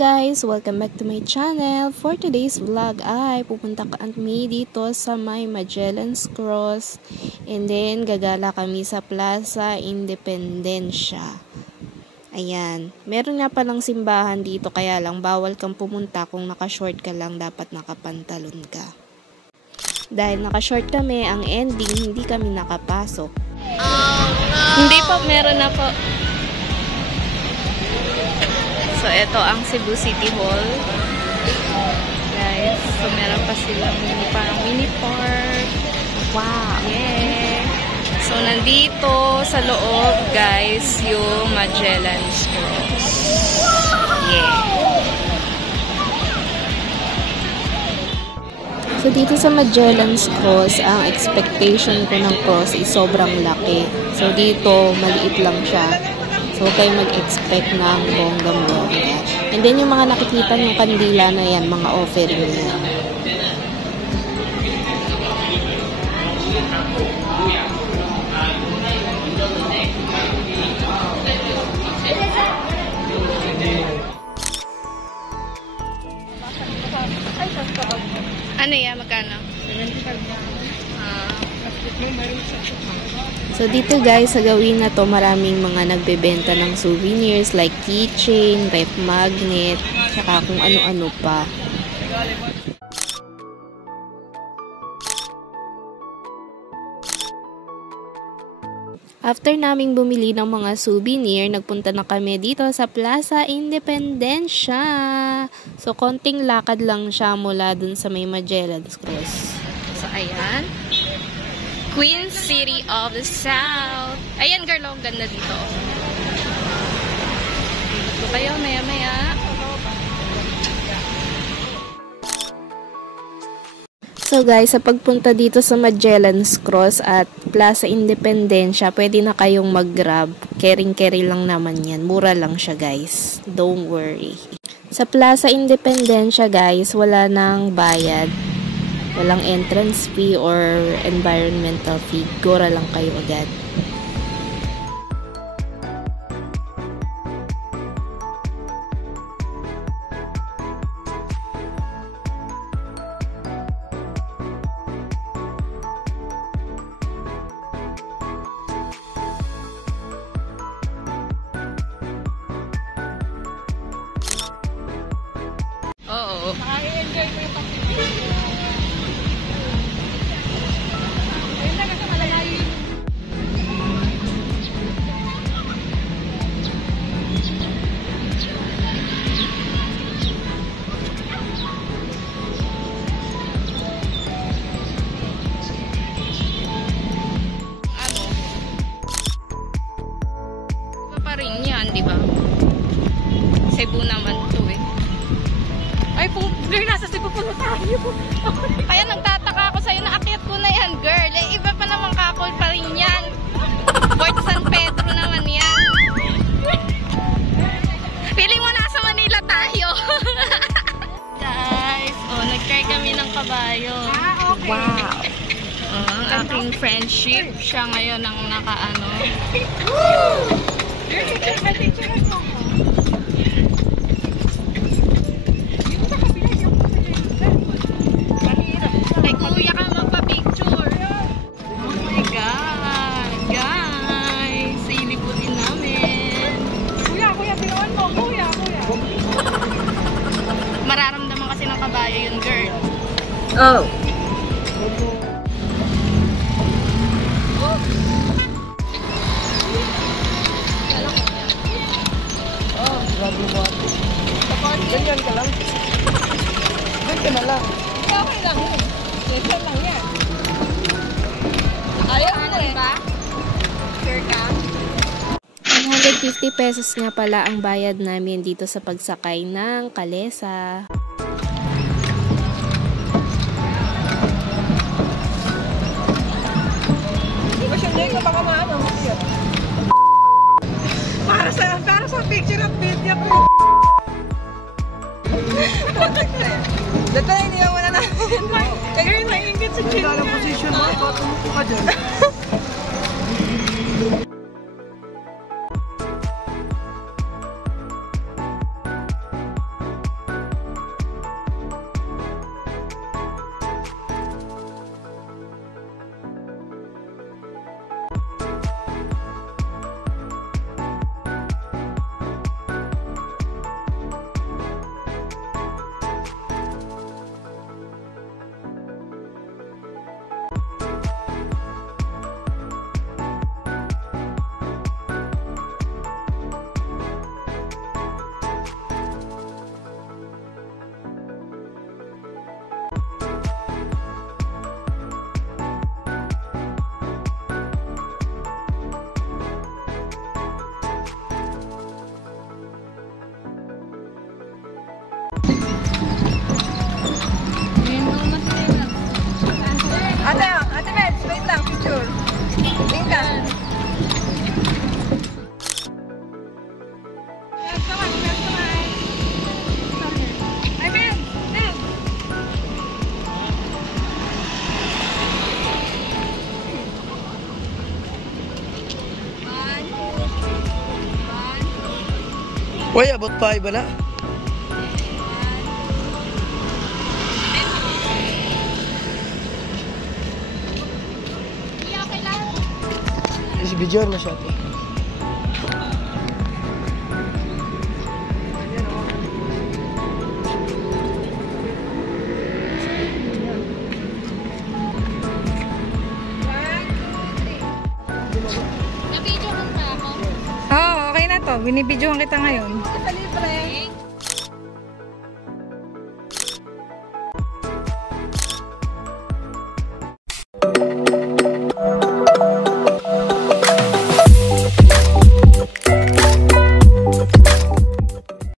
guys! Welcome back to my channel. For today's vlog ay pupunta kami dito sa may Magellan's Cross. And then gagala kami sa Plaza Independencia. Ayan. Meron nga palang simbahan dito kaya lang bawal kang pumunta kung naka-short ka lang, dapat nakapantalon ka. Dahil naka-short kami, ang ending hindi kami nakapasok. Oh, no. Hindi po, meron na po. So, ito ang Cebu City Hall. Guys, so meron pa silang parang mini park. Wow! Yeah! So, nandito sa loob, guys, yung Magellan's Cross. Yeah! So, dito sa Magellan's Cross, ang expectation ko ng cross is sobrang laki. So, dito, maliit lang siya. So, kayo mag-expect ng bonggang-bongga. And then, yung mga nakikita ng kandila na yan, mga offering yan. Ano yan? Magkano? So, dito guys, sa gawin na to, maraming mga nagbebenta ng souvenirs like keychain, ref magnet, saka kung ano-ano pa. After naming bumili ng mga souvenir, nagpunta na kami dito sa Plaza Independencia. So, konting lakad lang siya mula dun sa may Magellan's Cross. So, ayan. Queen City of the South. Ayan, girl, ang ganda dito. Dito kayo, maya-maya. So guys, sa pagpunta dito sa Magellan's Cross at Plaza Independencia, pwede na kayong mag-grab. Kering-keri lang naman yan. Mura lang siya guys. Don't worry. Sa Plaza Independencia guys, wala nang bayad. Walang entrance fee or environmental fee. Gora lang kayo agad. Oo. Maka-enjoy mo yung pagpipili. Ayun lang kasi malalayo. Ano? Iba pa rin yan, di ba? Cebu naman to eh. Ay, girl, nasa Cebu po tayo. Kaya nagtataka ako sa'yo, naakyat ko na yan, girl. Eh, iba pa naman kakol pa rin yan. Port San Pedro naman yan. Feeling mo nasa Manila tayo. Guys, nag-try kami ng kabayo. Okay. Wow. Ang aking friendship. Siya ngayon ang nakaano. Kuya ka magpa-picture. Oh my God. Guys, siliputin namin. Kuya, pinuan mo. Kuya. Mararamdaman kasi ng kabayo yun, girl. Oh. Oh, grabe mo. Ganyan ka lang. Ganyan ka na lang. Okay lang yun. Session lang yan. Ayaw mo eh. Ba? Sure ka? 150 pesos nga pala ang bayad namin dito sa pagsakay ng kalesa. Masyadong ko baka maano. Para sa picture at video ko. Dito na hindi naman na namin. Kaya naingit sa chin niya. Wala position mo. Ikaw tumupo ka dyan. Uy, abot pa iba na. Iya, okay lang. Is video na siya. Na-video ka pa ako? Oo, okay na to. Binibidyohan kita ngayon.